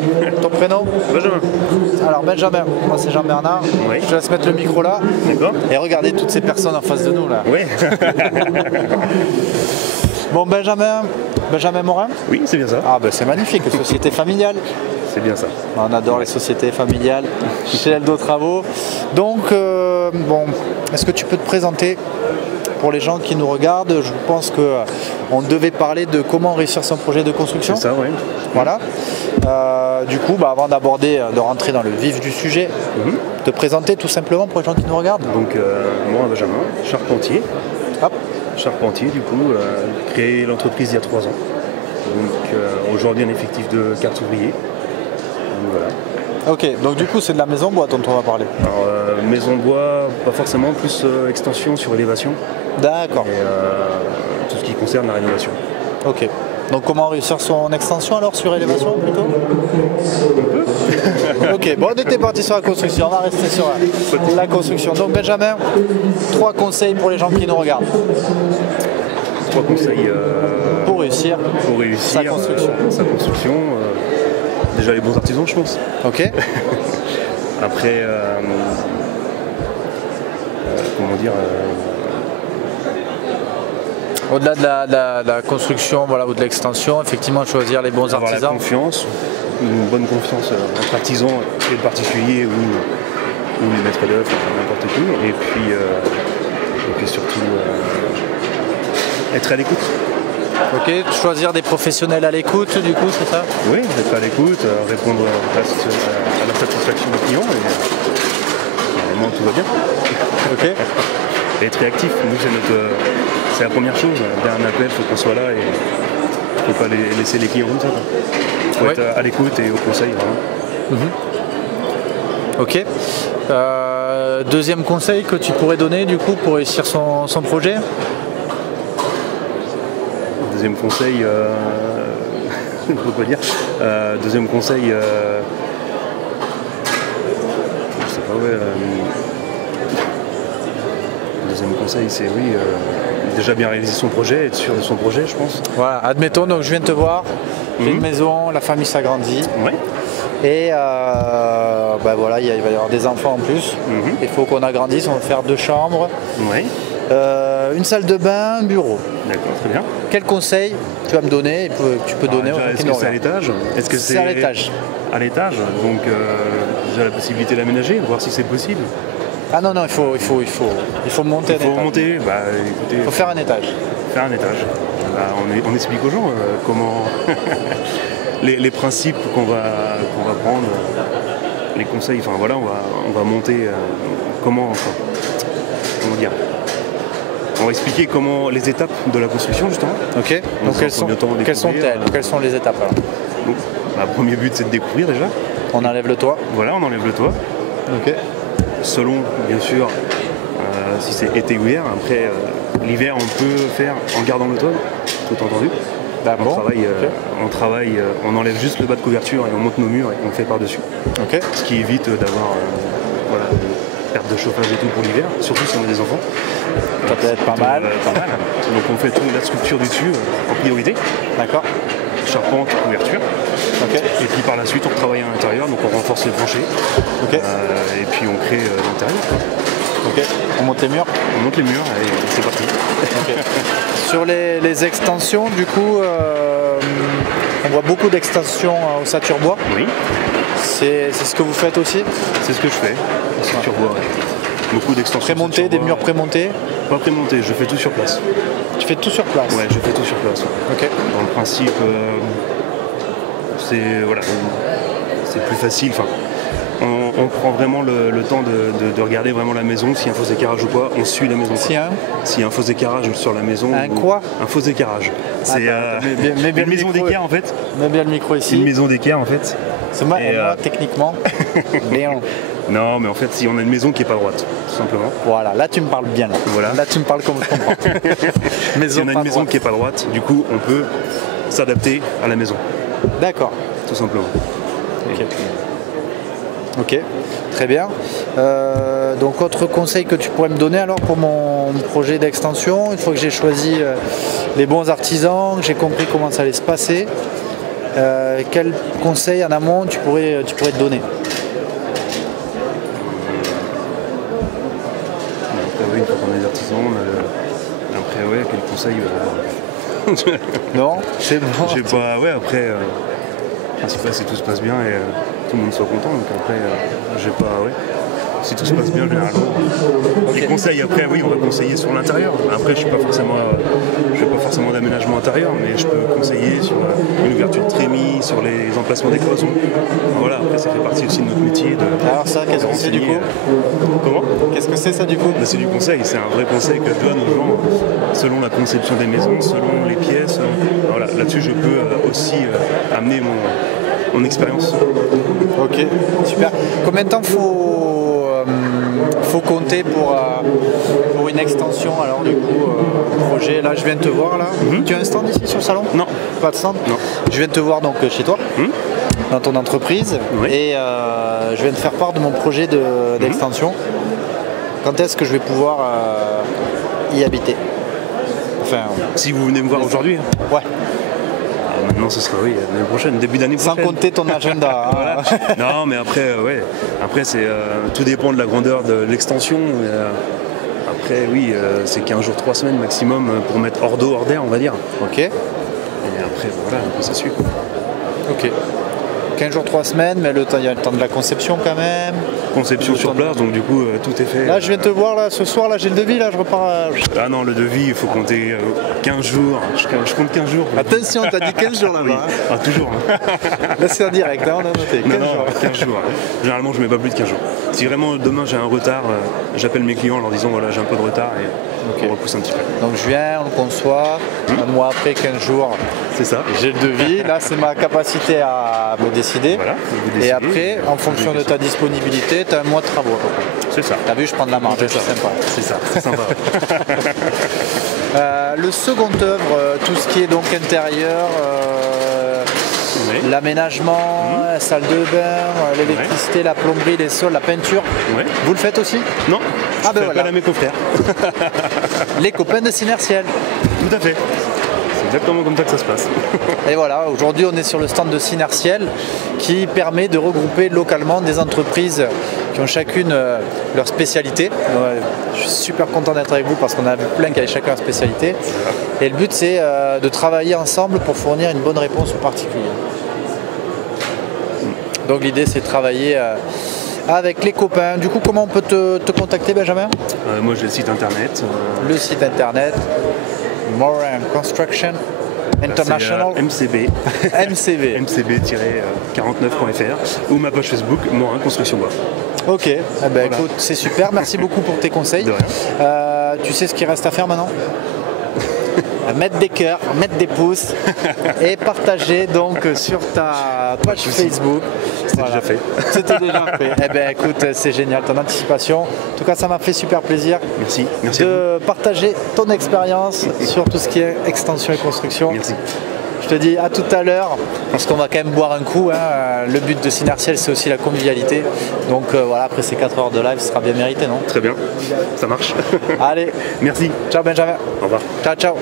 Morin, ton prénom? Benjamin. Alors Benjamin, moi c'est Jean-Bernard. Oui. Je te laisse mettre le micro là. D'accord. Et regardez toutes ces personnes en face de nous là. Oui. Bon Benjamin Morin? Oui, c'est bien ça. Ah ben c'est magnifique, société familiale. C'est bien ça. On adore les sociétés familiales chez Eldo Travaux. Donc, bon, est-ce que tu peux te présenter pour les gens qui nous regardent? Je pense qu'on devait parler de comment réussir son projet de construction. C'est ça, oui. Voilà. Du coup, avant de rentrer dans le vif du sujet, te présenter tout simplement pour les gens qui nous regardent. Donc, moi, Benjamin, charpentier. Hop. Charpentier, du coup, créé l'entreprise il y a 3 ans. Donc, aujourd'hui, un effectif de 4 ouvriers. Voilà. Ok, donc du coup c'est de la maison bois dont on va parler. Alors maison bois, pas forcément, plus extension sur élévation. D'accord. Et tout ce qui concerne la rénovation. Ok. Donc comment réussir son extension alors sur élévation plutôt? Ok, bon on était parti sur la construction, on va rester sur la construction. Donc Benjamin, 3 conseils pour les gens qui nous regardent. 3 conseils pour réussir sa construction. Déjà les bons artisans, je pense. Ok. Après, comment dire au-delà de la construction, voilà, ou de l'extension, effectivement choisir les bons artisans. Avoir la confiance, une bonne confiance entre artisans et le particulier ou les maîtres d'œuvre, n'importe qui. Et puis surtout être à l'écoute. Ok, choisir des professionnels à l'écoute, du coup, c'est ça? Oui, être à l'écoute, répondre à la satisfaction du client et normalement tout va bien. Ok. Et être réactif, nous c'est la première chose. Dès un appel, il faut qu'on soit là et il ne faut pas laisser les clients comme ça. Il faut être à l'écoute et au conseil, vraiment. Ok. Deuxième conseil que tu pourrais donner du coup pour réussir son projet? Deuxième conseil, je ne peux pas dire. Deuxième conseil, je sais pas, ouais. Deuxième conseil, c'est oui, déjà bien réaliser son projet, être sûr de son projet, je pense. Voilà, admettons, donc je viens de te voir, j'ai une maison, la famille s'agrandit. Ouais. Et voilà, il va y avoir des enfants en plus. Il faut qu'on agrandisse, on va faire 2 chambres. Ouais. Une salle de bain, un bureau. D'accord, très bien. Quel conseil tu vas me donner, tu peux donner? Est-ce que c'est à l'étage? C'est à l'étage. À l'étage, donc j'ai la possibilité d'aménager, voir si c'est possible. Ah non, il faut monter un étage. Il faut monter, écoutez. Il faut faire un étage. Faire un étage. On explique aux gens comment les principes qu'on va prendre, les conseils, enfin voilà, on va monter comment dire. On va expliquer les étapes de la construction justement. Ok. Donc quelles sont-elles? Quelles sont les étapes alors? Donc, le premier but c'est de découvrir déjà. On enlève le toit. Voilà, on enlève le toit. Ok. Selon bien sûr si c'est été ou hiver. Après l'hiver on peut faire en gardant le toit, tout entendu. On enlève juste le bas de couverture et on monte nos murs et on fait par-dessus. Ok. Ce qui évite d'avoir perte de chauffage et tout pour l'hiver, surtout si on a des enfants. Ça peut être pas mal. Donc on fait toute la structure du dessus en priorité. D'accord. Charpente, couverture. Okay. Et puis par la suite on travaille à l'intérieur, donc on renforce les planchers. Okay. Et puis on crée l'intérieur. Ok. On monte les murs. On monte les murs et c'est parti. Okay. Sur les extensions, du coup, on voit beaucoup d'extensions au Saturbois. Oui. C'est ce que vous faites aussi? C'est ce que je fais, Saturbois. Beaucoup d'extensions. Prémontés, des murs prémontés? Pas prémontés, je fais tout sur place. Tu fais tout sur place? Ouais, je fais tout sur place. Ouais. Ok. Dans le principe, c'est plus facile. Enfin, on prend vraiment le temps de regarder vraiment la maison, s'il y a un faux éclairage ou pas, on suit la maison. S'il y a un faux éclairage sur la maison. Un quoi? Un faux éclairage. C'est une maison d'équerre en fait. Mets bien le micro ici. Une maison d'équerre en fait. C'est moi, techniquement. Non, mais en fait, si on a une maison qui n'est pas droite, tout simplement. Voilà, là tu me parles bien. Voilà. Là tu me parles comme je comprends. Si on a une maison qui n'est pas droite, du coup, on peut s'adapter à la maison. D'accord. Tout simplement. Ok, très bien. Donc autre conseil que tu pourrais me donner alors pour mon projet d'extension, une fois que j'ai choisi les bons artisans, que j'ai compris comment ça allait se passer, quel conseil en amont tu pourrais te donner? Après, oui, une fois qu'on est artisan, après, ouais, quel conseil Non, c'est bon. J'ai pas, ouais, après, le principal c'est que tout se passe bien et tout le monde soit content. Donc après, j'ai pas, ouais. Si tout se passe bien, généralement. Les conseils, après, oui, on va conseiller sur l'intérieur. Après, je fais pas forcément d'aménagement intérieur, mais je peux conseiller sur une ouverture de trémie, sur les emplacements des cloisons. Voilà, après, ça fait partie aussi de notre métier. Alors ça, qu'est-ce que c'est du coup? Comment? Qu'est-ce que c'est ça du coup? Bah, c'est du conseil, c'est un vrai conseil que je donne aux gens, selon la conception des maisons, selon les pièces. Voilà, là-dessus, je peux aussi amener mon expérience. Ok, super. Combien de temps faut compter pour une extension alors du coup projet? Là je viens de te voir là. Tu as un stand ici sur le salon? Non. Pas de stand? Non. Je viens de te voir donc chez toi, dans ton entreprise, Oui. et je viens de faire part de mon projet d'extension. Quand est-ce que je vais pouvoir y habiter? Enfin, Si vous venez me voir aujourd'hui, ouais. maintenant ce sera oui, l'année prochaine, début d'année prochaine. Sans compter ton agenda. Voilà. Non, mais après, ouais. Après, c'est tout dépend de la grandeur de l'extension. Après, oui, c'est 15 jours, 3 semaines maximum pour mettre hors d'eau, hors d'air, on va dire. Ok. Et après, voilà, ça suit. Ok. 15 jours, 3 semaines, mais il y a le temps de la conception quand même. Conception sur place, donc du coup, tout est fait. Là, je viens de te voir, là, ce soir, là, j'ai le devis, là, je repars. Ah non, le devis, il faut compter 15 jours. Je compte 15 jours. Attention, t'as dit 15 jours là-bas. Oui. Hein. Ah, toujours. Là, c'est en direct, hein, on a noté. 15 jours. 15 jours. Généralement, je mets pas plus de 15 jours. Si vraiment demain j'ai un retard, j'appelle mes clients en leur disant voilà, j'ai un peu de retard et on repousse un petit peu. Donc, je viens, on le conçoit. Un mois après, 15 jours, c'est ça. J'ai le devis. Là, c'est ma capacité à me décider. Voilà, et après, en fonction de ta disponibilité, tu as un mois de travaux à peu près. C'est ça. T'as vu, je prends de la marge, c'est sympa. C'est ça, c'est sympa. Le second œuvre, tout ce qui est donc intérieur, l'aménagement, la salle de bain, l'électricité, la plomberie, les sols, la peinture. Vous le faites aussi? Non. Ah ben voilà. Pas à mes confrères. Les copains de Synertiel. Tout à fait. C'est exactement comme ça que ça se passe. Et voilà, aujourd'hui on est sur le stand de Synertiel qui permet de regrouper localement des entreprises qui ont chacune leur spécialité. Je suis super content d'être avec vous parce qu'on a vu plein qui avaient chacun leur spécialité. Et le but c'est de travailler ensemble pour fournir une bonne réponse aux particuliers. Donc l'idée c'est de travailler avec les copains. Du coup, comment on peut te contacter, Benjamin? Moi j'ai le site internet. Le site internet Morin Construction International. MCB. MCB. MCB-49.fr ou ma page Facebook Morin Construction Bois. Ok, eh ben, voilà. Écoute, c'est super. Merci beaucoup pour tes conseils. De rien. Tu sais ce qu'il reste à faire maintenant? Mettre des cœurs, mettre des pouces et partager donc sur ta page Facebook. C'était déjà fait. C'était déjà fait. Eh bien écoute, c'est génial ton anticipation. En tout cas, ça m'a fait super plaisir. Merci. De partager ton expérience sur tout ce qui est extension et construction. Merci. Je te dis à tout à l'heure, parce qu'on va quand même boire un coup. Hein. Le but de Synertiel, c'est aussi la convivialité. Donc voilà, après ces 4 heures de live, ce sera bien mérité, non? Très bien, ça marche. Allez, merci. Ciao Benjamin. Au revoir. Ciao, ciao.